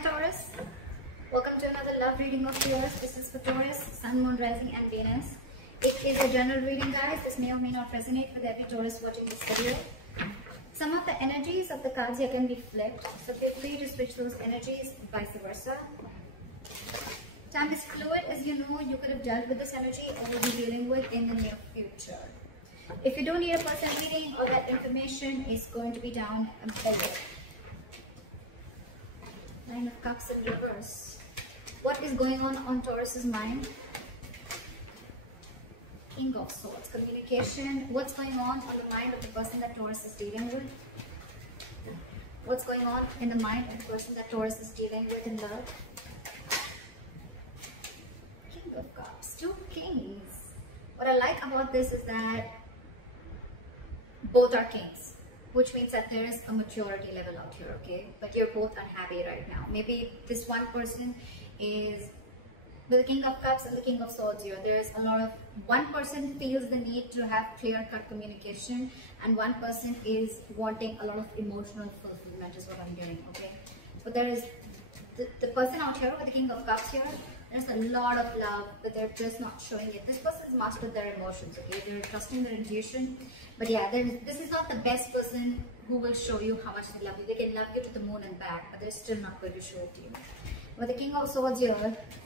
Hi Taurus, welcome to another love reading of yours. This is for Taurus, Sun, Moon, Rising and Venus. It is a general reading, guys. This may or may not resonate with every Taurus watching this video. Some of the energies of the cards here can be flipped, so feel free to switch those energies, vice versa. Time is fluid, as you know. You could have dealt with this energy or will be dealing with in the near future. If you don't need a personal reading, all that information is going to be down below. Nine of Cups in reverse. What is going on Taurus's mind? King of Swords. Communication. What's going on the mind of the person that Taurus is dealing with? What's going on in the mind of the person that Taurus is dealing with in love? King of Cups. Two kings. What I like about this is that both are kings, which means that there is a maturity level out here, okay? But you're both unhappy right now. Maybe this one person is with the King of Cups and the King of Swords here. There's a lot of, one person feels the need to have clear-cut communication, and one person is wanting a lot of emotional fulfillment is what I'm getting, okay? But there is the person out here with the King of Cups here, there's a lot of love, but they're just not showing it. This person has mastered their emotions, okay? They're trusting their intuition. But yeah, this is not the best person who will show you how much they love you. They can love you to the moon and back, but they're still not going to show it to you. With the King of Swords here,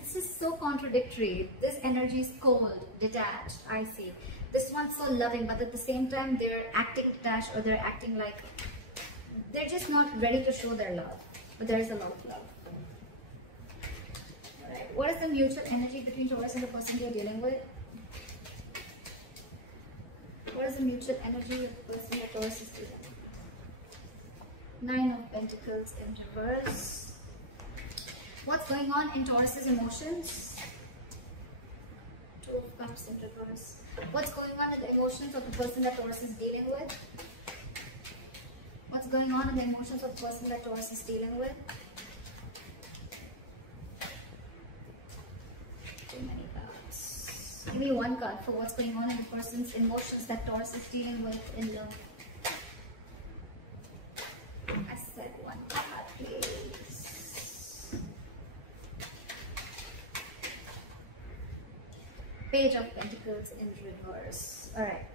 this is so contradictory. This energy is cold, detached, icy. This one's so loving, but at the same time, they're acting detached, or they're acting like they're just not ready to show their love. But there is a lot of love. Alright, what is the mutual energy between Taurus and the person you're dealing with? What is the mutual energy of the person that Taurus is dealing with? Nine of Pentacles in reverse. What's going on in Taurus's emotions? Two of Cups in reverse. What's going on in the emotions of the person that Taurus is dealing with? What's going on in the emotions of the person that Taurus is dealing with? Too many cards. Give me one card for what's going on in the person's emotions that Taurus is dealing with in love. I said one card, please. Page of Pentacles in reverse. Alright.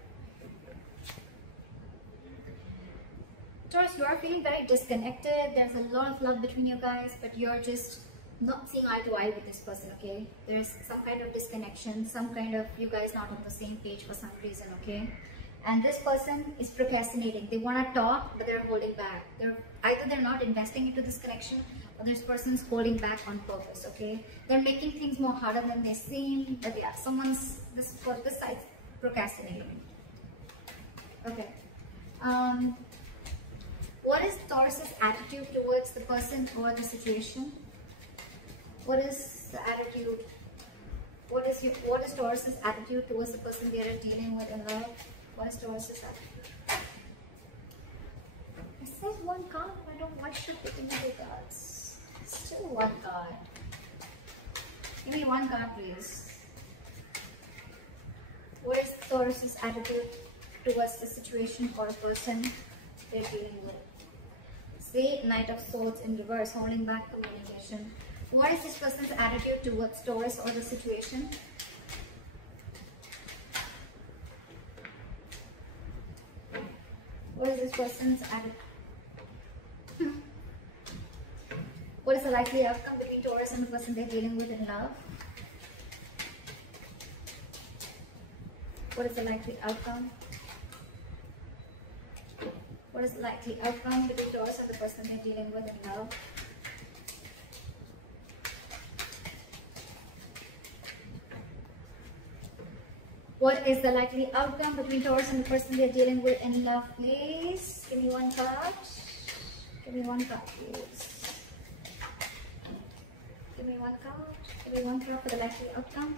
Taurus, you are feeling very disconnected. There's a lot of love between you guys, but you're just not seeing eye to eye with this person, okay? There's some kind of disconnection, some kind of you guys not on the same page for some reason, okay? And this person is procrastinating. They want to talk, but they're holding back. Either they're not investing into this connection, or this person's holding back on purpose, okay? They're making things more harder than they seem, but yeah, this side's procrastinating. Okay. What is Taurus's attitude towards the person or the situation? What is the attitude? What is Taurus's attitude towards the person they are dealing with in love? What is Taurus's attitude? I said one card. I don't want to pick another cards. Still one card. Give me one card, please. What is Taurus's attitude towards the situation or a person they're dealing with? See, Knight of Swords in reverse, holding back communication. What is this person's attitude towards Taurus or the situation? What is this person's attitude? What is the likely outcome between Taurus and the person they're dealing with in love? What is the likely outcome? What is the likely outcome between Taurus and the person they're dealing with in love? What is the likely outcome between Taurus and the person they're dealing with in love, please? Give me one card. Give me one card, please. Give me one card. Give me one card for the likely outcome.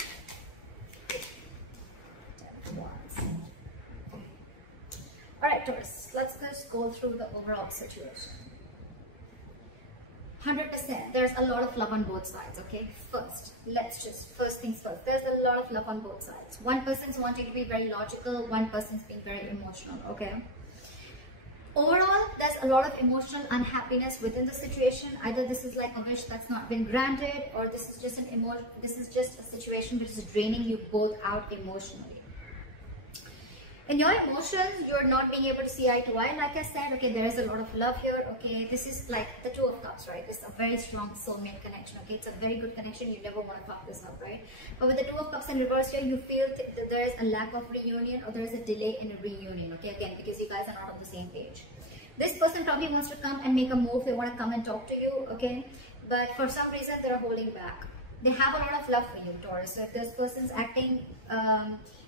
Alright, Taurus, let's just go through the overall situation. 100%. There's a lot of love on both sides, okay? First things first. There's a lot of love on both sides. One person's wanting to be very logical, one person's being very emotional, okay? Overall, there's a lot of emotional unhappiness within the situation. Either this is like a wish that's not been granted, or this is just a situation which is draining you both out emotionally. In your emotions, you're not being able to see eye to eye. Like I said, okay, there is a lot of love here. Okay, this is like the Two of Cups, right? It's a very strong soulmate connection. Okay, it's a very good connection. You never want to fuck this up, right? But with the Two of Cups in reverse here, you feel that there is a lack of reunion, or there is a delay in a reunion. Okay, again, because you guys are not on the same page. This person probably wants to come and make a move. They want to come and talk to you. Okay, but for some reason they're holding back. They have a lot of love for you, Taurus. So if this person's acting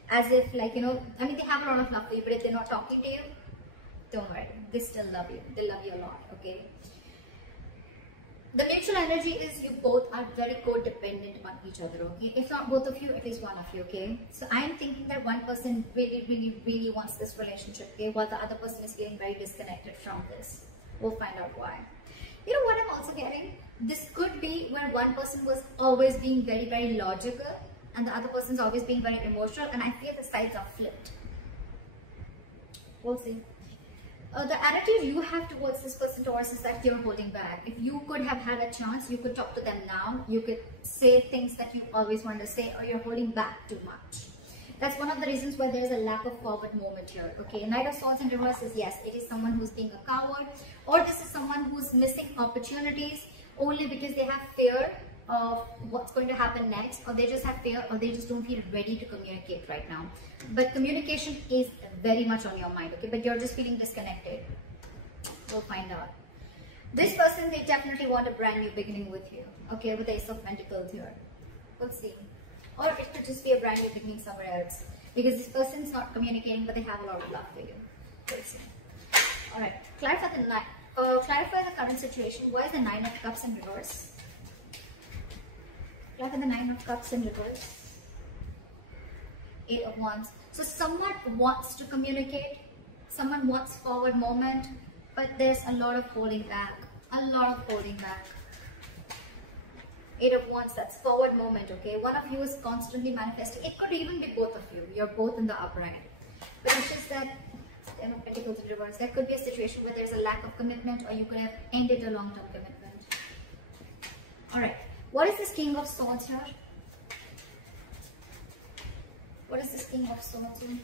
as if, like, you know, I mean, they have a lot of love for you, but if they're not talking to you, don't worry, they still love you. They love you a lot. Okay, the mutual energy is you both are very codependent on each other. Okay, if not both of you, at least one of you. Okay, so I'm thinking that one person really wants this relationship, okay, while the other person is getting very disconnected from this. We'll find out why. You know what I'm also getting? This could be where one person was always being very logical, and the other person's always being very emotional, and I feel the sides are flipped. We'll see. The attitude you have towards this person, Taurus, is that you're holding back. If you could have had a chance, you could talk to them now. You could say things that you always wanted to say, or you're holding back too much. That's one of the reasons why there's a lack of forward movement here. Okay, Knight of Swords in reverse is, yes, it is someone who's being a coward, or this is someone who's missing opportunities only because they have fear of what's going to happen next, or they just have fear, or they just don't feel ready to communicate right now. But communication is very much on your mind, okay, but you're just feeling disconnected. We'll find out. This person, they definitely want a brand new beginning with you, okay, with the Ace of Pentacles here. We'll see. Or it could just be a brand new beginning somewhere else, because this person's not communicating, but they have a lot of love for you. We'll see. Alright, clarify the current situation. Why is the Nine of Cups in reverse? Clarify the Nine of Cups in reverse. Eight of Wands. So someone wants to communicate, someone wants forward movement, but there's a lot of holding back. A lot of holding back. Eight of Wands, that's forward movement, okay? One of you is constantly manifesting. It could even be both of you. You're both in the upright. But it's just that Ten of Pentacles in reverse. There could be a situation where there's a lack of commitment, or you could have ended a long-term commitment. Alright. What is this King of Swords here? What is this King of Swords here?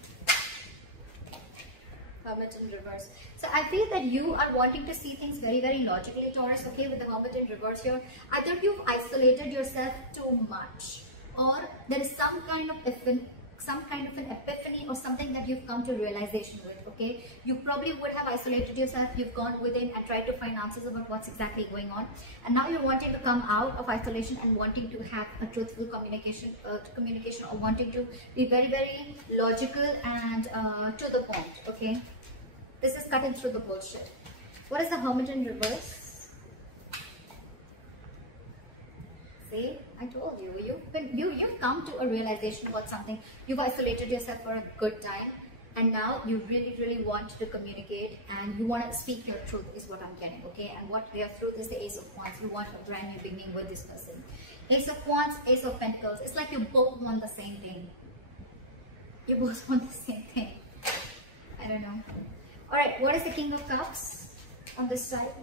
Hermit in reverse. So I feel that you are wanting to see things very logically, Taurus, okay, with the Hermit in reverse here. Either you've isolated yourself too much, or there is some kind of an epiphany or something that you've come to realization with, okay? You probably would have isolated yourself, you've gone within and tried to find answers about what's exactly going on, and now you're wanting to come out of isolation and wanting to have a truthful communication, or wanting to be very logical and to the point, okay? This is cutting through the bullshit. What is the Hermit in reverse? See, I told you, you've come to a realization about something. You've isolated yourself for a good time, and now you really want to communicate, and you want to speak your truth, is what I'm getting, okay? And what your truth is the Ace of Wands. You want a brand new beginning with this person. Ace of Wands, Ace of Pentacles. It's like you both want the same thing. You both want the same thing. I don't know. Alright, what is the King of Cups on this side?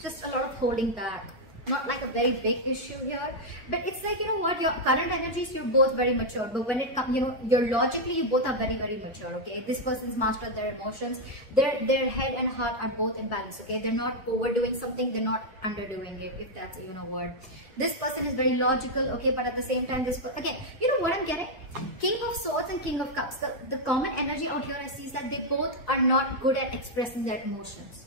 Just a lot of holding back. Not like a very big issue here, but it's like, you know what, your current energies, you're both very mature, but when it comes, you know, you're logically, you both are very mature, okay? This person's mastered their emotions, their head and heart are both in balance, okay? They're not overdoing something, they're not underdoing it, if that's a, you know, word. This person is very logical, okay, but at the same time, again, you know what I'm getting? King of Swords and King of Cups, the common energy out here I see is that they both are not good at expressing their emotions.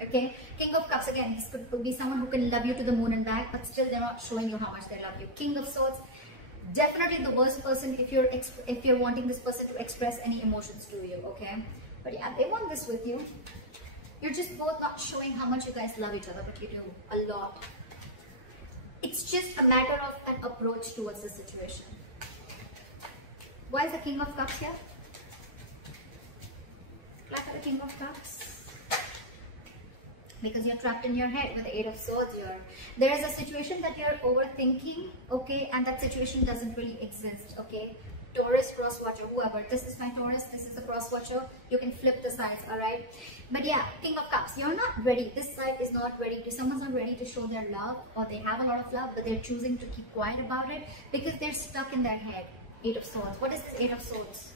Okay, King of Cups, again, this could be someone who can love you to the moon and back, but still they're not showing you how much they love you. King of Swords, definitely the worst person if you're wanting this person to express any emotions to you, okay? But yeah, they want this with you. You're just both not showing how much you guys love each other, but you do a lot. It's just a matter of an approach towards the situation. Why is the King of Cups here? Clap at the King of Cups. Because you're trapped in your head with the Eight of Swords here. There is a situation that you're overthinking, okay, and that situation doesn't really exist, okay? Taurus cross watcher, whoever. This is my Taurus, this is the cross watcher. You can flip the sides, alright? But yeah, King of Cups, you're not ready. This side is not ready. Someone's not ready to show their love, or they have a lot of love, but they're choosing to keep quiet about it because they're stuck in their head. Eight of Swords. What is this Eight of Swords?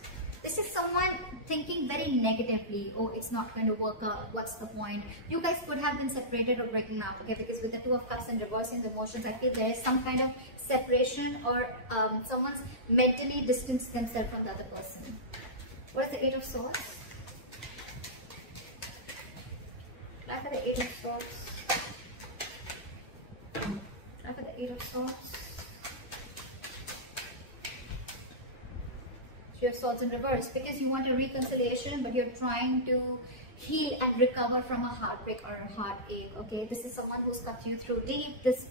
This is someone thinking very negatively. Oh, it's not going to work out. What's the point? You guys could have been separated or breaking up, okay? Because with the Two of Cups and reversing the emotions, I feel there is some kind of separation, or someone's mentally distanced themselves from the other person. What is the Eight of Swords? Try for the Eight of Swords. Try for the Eight of Swords. Your Swords in reverse, because you want a reconciliation, but you're trying to heal and recover from a heartbreak or a heartache. Okay, this is someone who's cut you through deep. This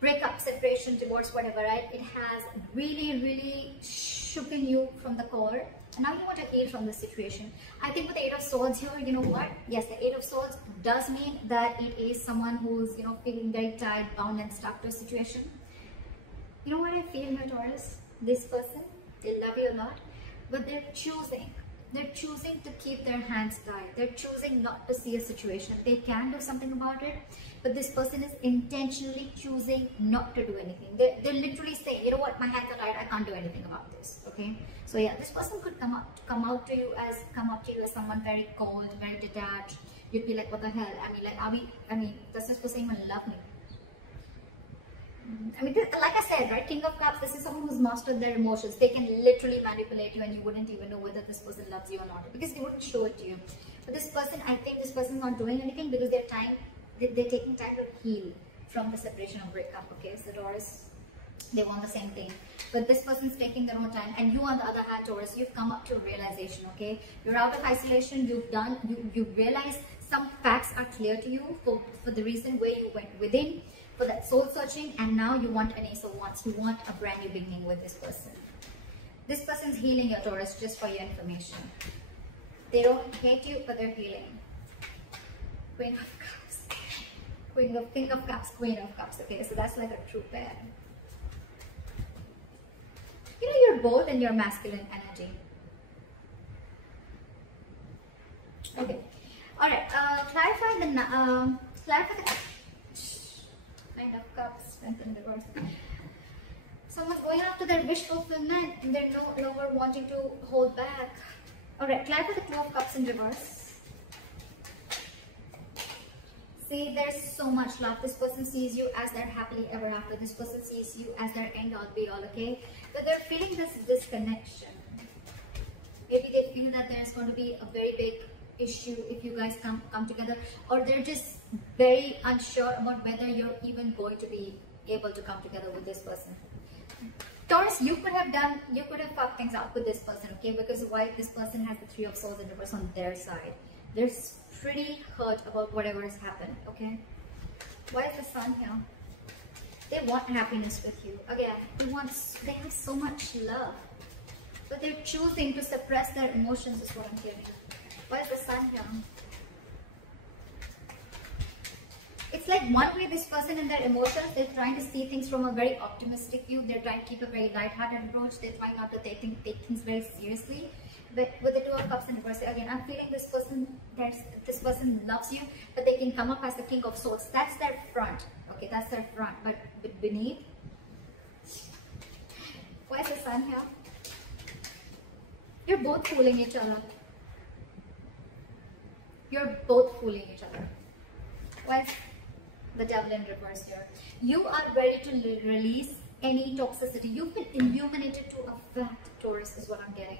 breakup, separation, divorce, whatever, right? It has really shooken you from the core, and now you want to heal from the situation. I think with the Eight of Swords here, you know what? Yes, the Eight of Swords does mean that it is someone who's, you know, feeling very tied, bound, and stuck to a situation. You know what I feel, my Taurus? This person, they love you a lot, but they're choosing to keep their hands tied. They're choosing not to see a situation. They can do something about it, but this person is intentionally choosing not to do anything. They're literally saying, you know what, my hands are tied, I can't do anything about this. Okay, so yeah, this person could come up to you as someone very cold, very detached. You'd be like, what the hell? I mean, does this person even love me? I mean, like I said, right, King of Cups, this is someone who's mastered their emotions. They can literally manipulate you, and you wouldn't even know whether this person loves you or not, because they wouldn't show it to you. But this person, I think this person's not doing anything because they're taking time to heal from the separation or breakup. Okay, so Taurus, they want the same thing, but this person's taking their own time. And you, on the other hand, Taurus, you've come up to realization. Okay, you're out of isolation. You realize some facts are clear to you for the reason where you went within, for that soul searching, and now you want an Ace of Wands. You want a brand new beginning with this person. This person's healing your Taurus, just for your information. They don't hate you, but they're healing. Queen of Cups, King of Cups, Queen of Cups. Okay, so that's like a true pair. You know, you're both in your masculine energy. Okay, all right. Clarify the Knight of Cups, Strength in reverse. Someone's going after their wish fulfillment, and they're no longer wanting to hold back. Alright, clarify the Two of Cups in reverse. See, there's so much love. This person sees you as their happily ever after. This person sees you as their end all be all, okay? But they're feeling this disconnection. Maybe they feel that there's going to be a very big issue if you guys come together, or they're just very unsure about whether you're even going to be able to come together with this person. Taurus, you could have fucked things up with this person, okay? Because why this person has the Three of Swords in reverse on their side. They're pretty hurt about whatever has happened, okay? Why is the Sun here? They want happiness with you. Again, they have so much love, but they're choosing to suppress their emotions, is what I'm hearing. Why is the Sun here? It's like one way this person in their emotions, they're trying to see things from a very optimistic view. They're trying to keep a very light-hearted approach. They're trying not to take things very seriously. But with the Two of Cups in reverse, again, I'm feeling this person loves you, but they can come up as the King of Swords. That's their front. Okay, that's their front. But beneath, why is the Sun here? You're both fooling each other. You're both fooling each other. Why is the Devil in reverse here? You are ready to release any toxicity. You've been illuminated to a fact, Taurus, is what I'm getting.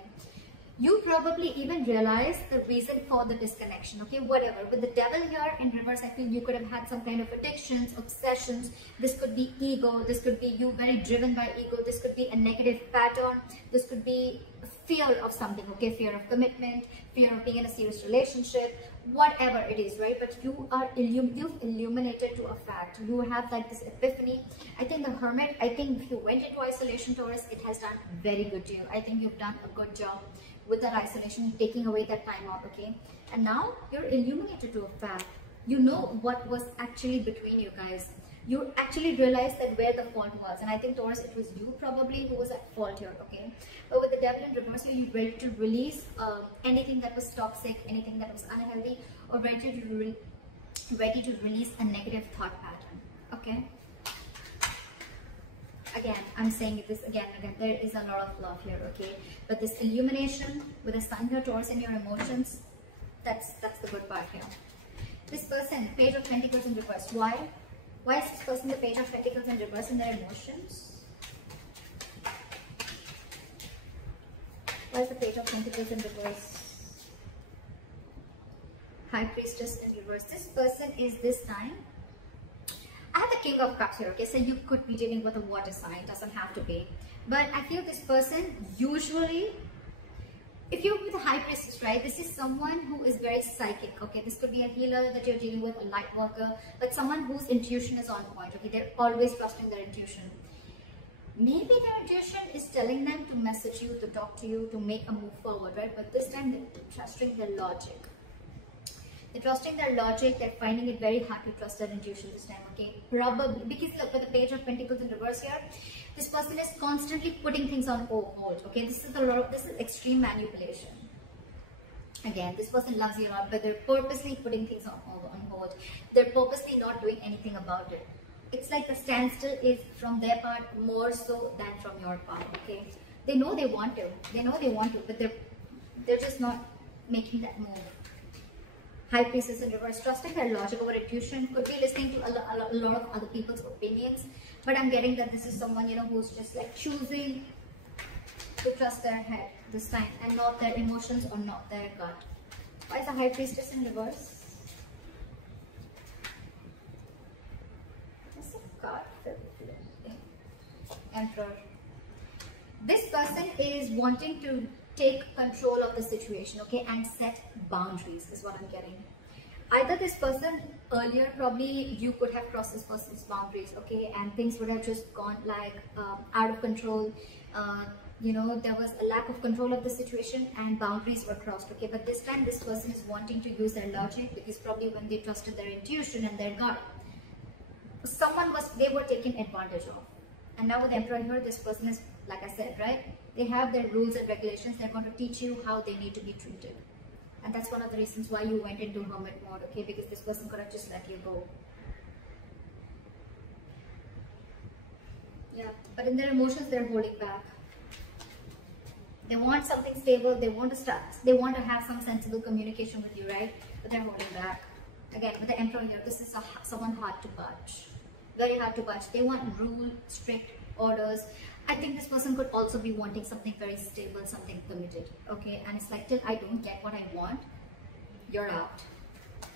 You probably even realize the reason for the disconnection, okay? Whatever. With the Devil here in reverse, I feel you could have had some kind of addictions, obsessions. This could be ego. This could be you very driven by ego. This could be a negative pattern. This could be fear of something, okay? Fear of commitment, fear of being in a serious relationship, whatever it is, right? But you've illuminated to a fact. You have like this epiphany. I think the Hermit, I think if you went into isolation, Taurus, it has done very good to you. I think you've done a good job with that isolation, taking away that time out, okay? And now you're illuminated to a fact. You know what was actually between you guys. you actually realize that where the fault was. And I think Taurus, it was you probably who was at fault here, okay? But with the devil in reverse, you're ready to release anything that was toxic, anything that was unhealthy, or ready to release a negative thought pattern, okay? Again, I'm saying this again and again, there is a lot of love here, okay? But this illumination with the sun here, Taurus, in your emotions, that's the good part here. This person, Page of Pentacles in reverse. Why? Why is this person the Page of Pentacles in reverse in their emotions? Why is the Page of Pentacles in reverse? High Priestess in reverse. This person is this time. I have the King of Cups here, okay? So you could be dealing with a water sign, doesn't have to be. But I feel this person usually, if you're with a High Priestess, right, this is someone who is very psychic, okay? This could be a healer that you're dealing with, a light worker, but someone whose intuition is on point, okay? They're always trusting their intuition. Maybe their intuition is telling them to message you, to talk to you, to make a move forward, right? But this time they're trusting their logic. They're trusting their logic, they're finding it very hard to trust their intuition this time, okay? Probably, because look, with the Page of Pentacles in reverse here, this person is constantly putting things on hold, okay? This is extreme manipulation. Again, this person loves you a lot, but they're purposely putting things on hold. They're purposely not doing anything about it. It's like the standstill is from their part more so than from your part, okay? They know they want to, but they're just not making that move. High Priestess in reverse, trusting their logic over intuition, could be listening to a lot of other people's opinions, but I'm getting that this is someone, you know, who's just like choosing to trust their head this time and not their emotions or not their gut. Why is the High Priestess in reverse? That's a card. Emperor. This person is wanting to take control of the situation, okay, and set boundaries is what I'm getting. Either this person earlier, probably you could have crossed this person's boundaries, okay, and things would have just gone like out of control. You know, there was a lack of control of the situation and boundaries were crossed, okay? But this time this person is wanting to use their logic, because probably when they trusted their intuition and their gut, they were taken advantage of. And now with the Emperor here, this person is, like I said, right? They have their rules and regulations. They're going to teach you how they need to be treated. And that's one of the reasons why you went into hermit mode, okay? Because this person could have just let you go. Yeah, but in their emotions, they're holding back. They want something stable. They want to have some sensible communication with you, right? But they're holding back. Again, with the Emperor here, this is someone hard to budge. Very hard to budge. They want rule, strict orders. I think this person could also be wanting something very stable, something committed, okay? And it's like, till I don't get what I want, you're out.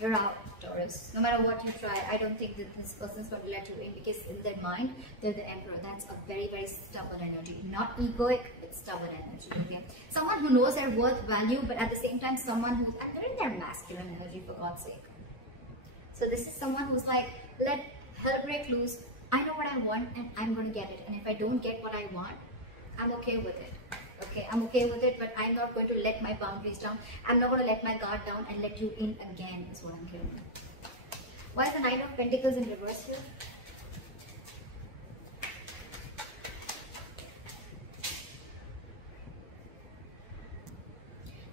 You're out, Taurus. No matter what you try, I don't think that this person's going to let you in, because in their mind, they're the Emperor. That's a very, very stubborn energy. Not egoic, but stubborn energy, okay? Someone who knows their worth, value, but at the same time, someone who's, and they're in their masculine energy, for God's sake. So this is someone who's like, let hell break loose. I know what I want and I'm going to get it. And if I don't get what I want, I'm okay with it. Okay, I'm okay with it, but I'm not going to let my boundaries down. I'm not going to let my guard down and let you in again, is what I'm hearing. Why is the Nine of Pentacles in reverse here?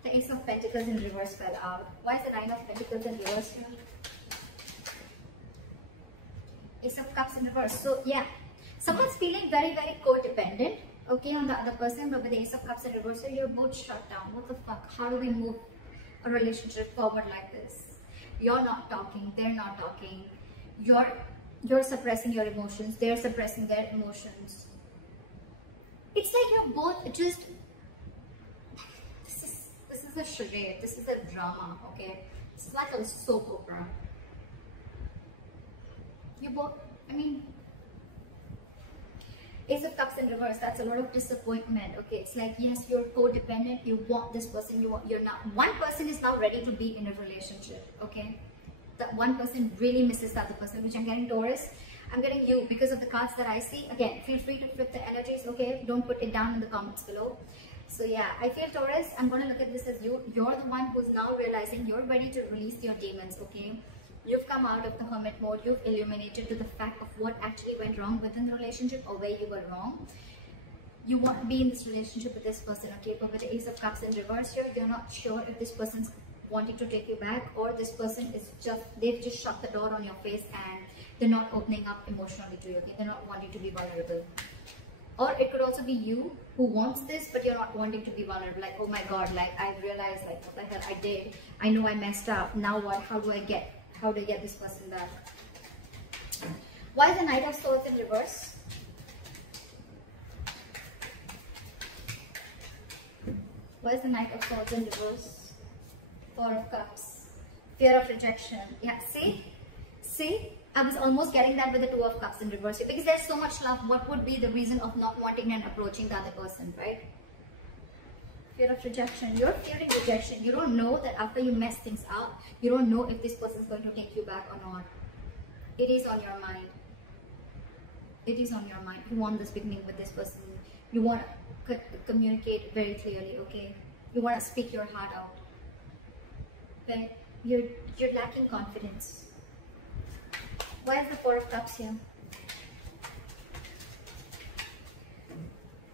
The Ace of Pentacles in reverse fell out. Why is the Nine of Pentacles in reverse here? Ace of Cups in reverse. So yeah, someone's feeling very, very codependent, okay, on the other person, but with the Ace of Cups in reverse, so you're both shut down. What the fuck? How do we move a relationship forward like this? You're not talking, they're not talking. You're suppressing your emotions, they're suppressing their emotions. It's like you're both just, this is a charade, this is a drama, okay? It's like a soap opera. You both, I mean, Ace of Cups in reverse, that's a lot of disappointment, okay? It's like, yes, you're codependent, you want this person, you're not. One person is now ready to be in a relationship, okay? That one person really misses the other person, which I'm getting Taurus. I'm getting you because of the cards that I see. Again, feel free to flip the energies, okay? Don't put it down in the comments below. So yeah, I feel Taurus, I'm going to look at this as you. You're the one who's now realizing you're ready to release your demons, okay? You've come out of the hermit mode. You've illuminated to the fact of what actually went wrong within the relationship or where you were wrong. You want to be in this relationship with this person, okay? But with the Ace of Cups in reverse here, you're not sure if this person's wanting to take you back, or this person is they've just shut the door on your face and they're not opening up emotionally to you, okay? They're not wanting to be vulnerable. Or it could also be you who wants this, but you're not wanting to be vulnerable. Like, oh my God, like I realized like what the hell I did. I know I messed up. Now what? How do I get this person back? Why is the Knight of Swords in reverse? Why is the Knight of Swords in reverse? Four of Cups. Fear of rejection. Yeah, see? I was almost getting that with the Two of Cups in reverse here. Because there's so much love. What would be the reason of not wanting and approaching the other person, right? Fear of rejection. You're fearing rejection. You don't know that after you mess things up, you don't know if this person is going to take you back or not. It is on your mind. It is on your mind. You want this beginning with this person. You want to communicate very clearly, okay? You want to speak your heart out. But you're lacking confidence. Why is the Four of Cups here?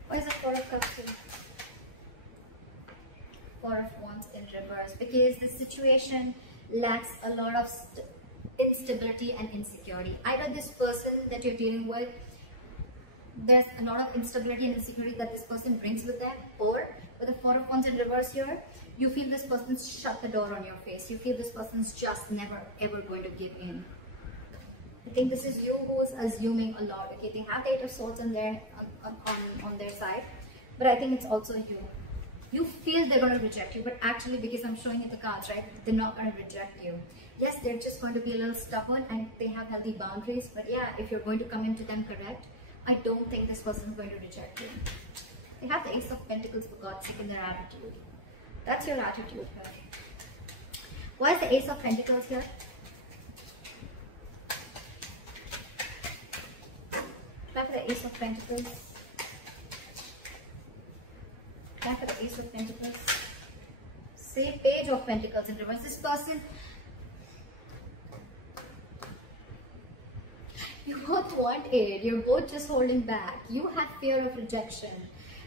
Why is the Four of Cups here? Four of Wands in reverse. Because the situation lacks a lot of instability and insecurity. Either this person that you're dealing with, there's a lot of instability and insecurity that this person brings with them, or with the Four of Wands in reverse here, you feel this person's shut the door on your face. You feel this person's just never ever going to give in. I think this is you who is assuming a lot. Okay, they have the Eight of Swords on their side, but I think it's also you. You feel they're going to reject you, but actually, because I'm showing you the cards, right, they're not going to reject you. Yes, they're just going to be a little stubborn and they have healthy boundaries, but yeah, if you're going to come into them correct, I don't think this person is going to reject you. They have the Ace of Pentacles, for God's sake, in their attitude. That's your attitude here. Why is the Ace of Pentacles here? Try for the Ace of Pentacles. Try for the Ace of Pentacles. Say Page of Pentacles in reverse. This person, you both want it. You're both just holding back. You have fear of rejection.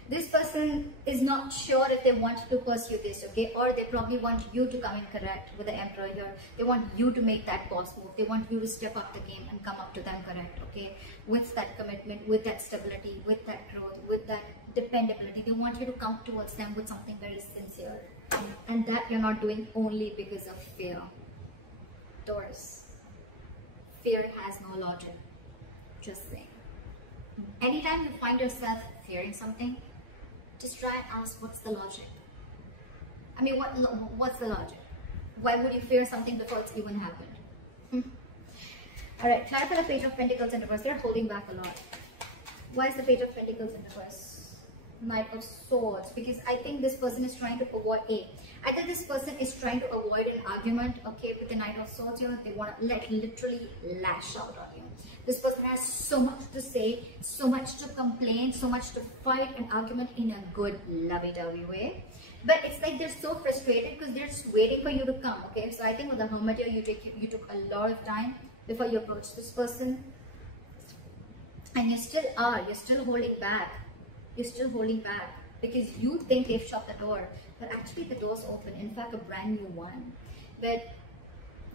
This person is not sure if they want to pursue this, okay? Or they probably want you to come in correct with the Emperor here. They want you to make that boss move. They want you to step up the game and come up to them correct, okay? With that commitment, with that stability, with that growth, with that dependability. They want you to come towards them with something very sincere. And that you're not doing only because of fear. Taurus. Fear has no logic. Just saying. Anytime you find yourself fearing something, just try and ask, what's the logic? I mean, what's the logic? Why would you fear something before it's even happened? Alright, try for the Page of Pentacles in reverse. They're holding back a lot. Why is the Page of Pentacles in reverse? Knight of Swords. Because I think this person is trying to avoid either this person is trying to avoid an argument, okay, with the Knight of Swords here. They want to literally lash out on you. This person has so much to say, so much to complain, so much to fight an argument in a good, lovey-dovey way. But it's like they're so frustrated because they're just waiting for you to come, okay? So I think with the Hermit here, you took a lot of time before you approached this person. And you still are. You're still holding back. You're still holding back because you think they've shut the door. But actually the door's open. In fact, a brand new one. But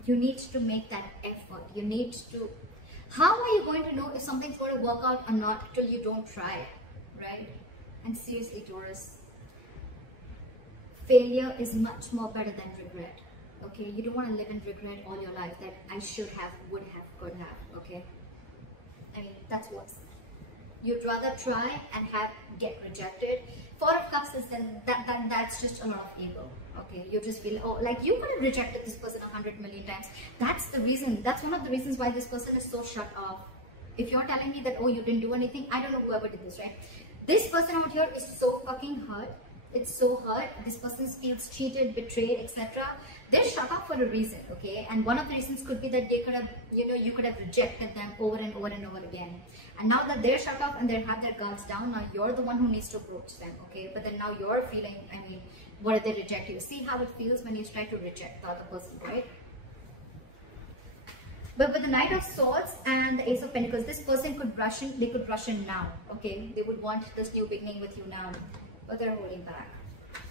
you need to make that effort. You need to... How are you going to know if something's going to work out or not till you don't try, right? And seriously, Taurus, failure is much more better than regret, okay? You don't want to live in regret all your life that I should have, would have, could have, okay? I mean, that's worse. You'd rather try and get rejected. Four of Cups is then that's just a lot of ego. Okay, you just feel, oh, like you could have rejected this person 100 million times. That's the reason. That's one of the reasons why this person is so shut off. If you're telling me that, oh, you didn't do anything, I don't know whoever did this, right? This person out here is so fucking hurt. It's so hurt. This person feels cheated, betrayed, etc. They're shut off for a reason, okay? And one of the reasons could be that they could have, you could have rejected them over and over and over again. And now that they're shut off and they have their guards down, now you're the one who needs to approach them, okay? But then now you're feeling, I mean, what if they reject you? See how it feels when you try to reject the other person, right? But with the Knight of Swords and the Ace of Pentacles, this person could rush in, they could rush in now, okay? They would want this new beginning with you now, but they're holding back.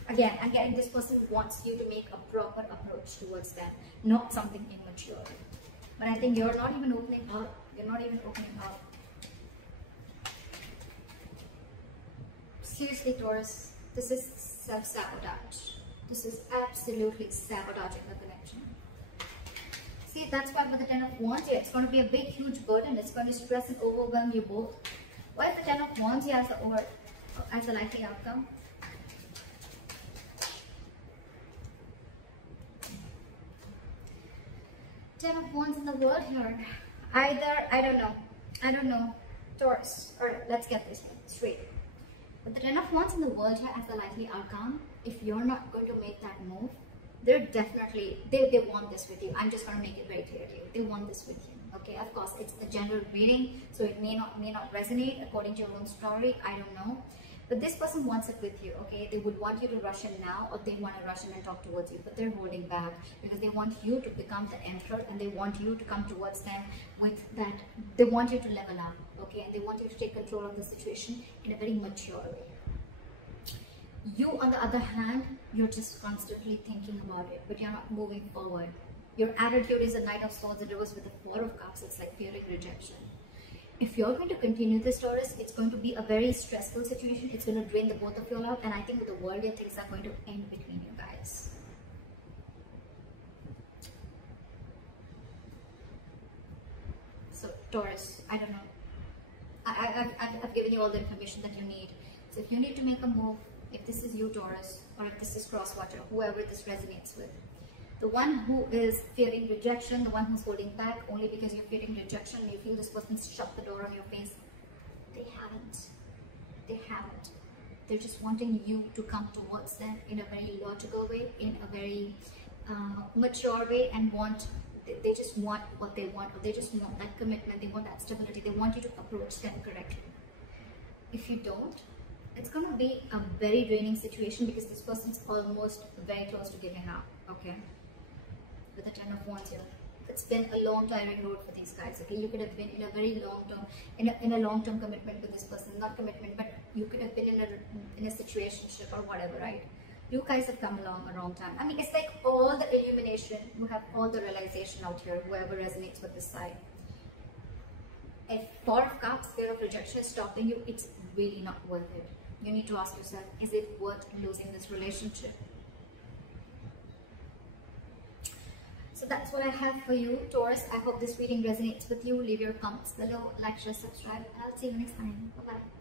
Again, I'm getting this person wants you to make a proper approach towards them, not something immature. But I think you're not even opening up. You're not even opening up. Seriously, Taurus, this is self-sabotage. This is absolutely sabotaging the connection. See, that's why with the Ten of Wands here, it's going to be a big, huge burden. It's going to stress and overwhelm you both. Why is the Ten of Wands here as the likely outcome? Ten of Wands in the world here. Either, I don't know, Taurus. Alright, let's get this straight. With the Ten of Wands in the world here as the likely outcome, if you're not going to make that move, they're definitely, they want this with you. I'm just going to make it very clear to you. They want this with you. Okay, of course, it's a general reading, so it may not resonate according to your own story. I don't know. But this person wants it with you, okay? They would want you to rush in now, or they want to rush in and talk towards you, but they're holding back because they want you to become the emperor, and they want you to come towards them with that. They want you to level up, okay? And they want you to take control of the situation in a very mature way. You, on the other hand, you're just constantly thinking about it, but you're not moving forward. Your attitude is a Knight of Swords, and it was with the Four of Cups. It's like fearing rejection. If you're going to continue this, Taurus, it's going to be a very stressful situation. It's going to drain the both of you out, and I think with the world, things are going to end between you guys. So, Taurus, I don't know. I've given you all the information that you need. So, if you need to make a move, if this is you, Taurus, or if this is cross-watcher, whoever this resonates with, the one who is fearing rejection, the one who's holding back only because you're fearing rejection, you feel this person's shut the door on your face. They haven't. They haven't. They're just wanting you to come towards them in a very logical way, in a very mature way, and they just want what they want, or they just want that commitment, they want that stability, they want you to approach them correctly. If you don't, it's going to be a very draining situation because this person's almost very close to giving up, okay? With the Ten of Wands here, it's been a long tiring road for these guys, okay? You could have been in a very long term, in a long term commitment with this person, not commitment, but you could have been in a situationship or whatever, right? You guys have come along a long time. I mean, it's like all the illumination, you have all the realization out here, whoever resonates with this side. If Four of Cups, fear of rejection is stopping you, it's really not worth it. You need to ask yourself, is it worth losing this relationship? So that's what I have for you, Taurus. I hope this reading resonates with you. Leave your comments below, like, share, subscribe, and I'll see you next time. Bye-bye.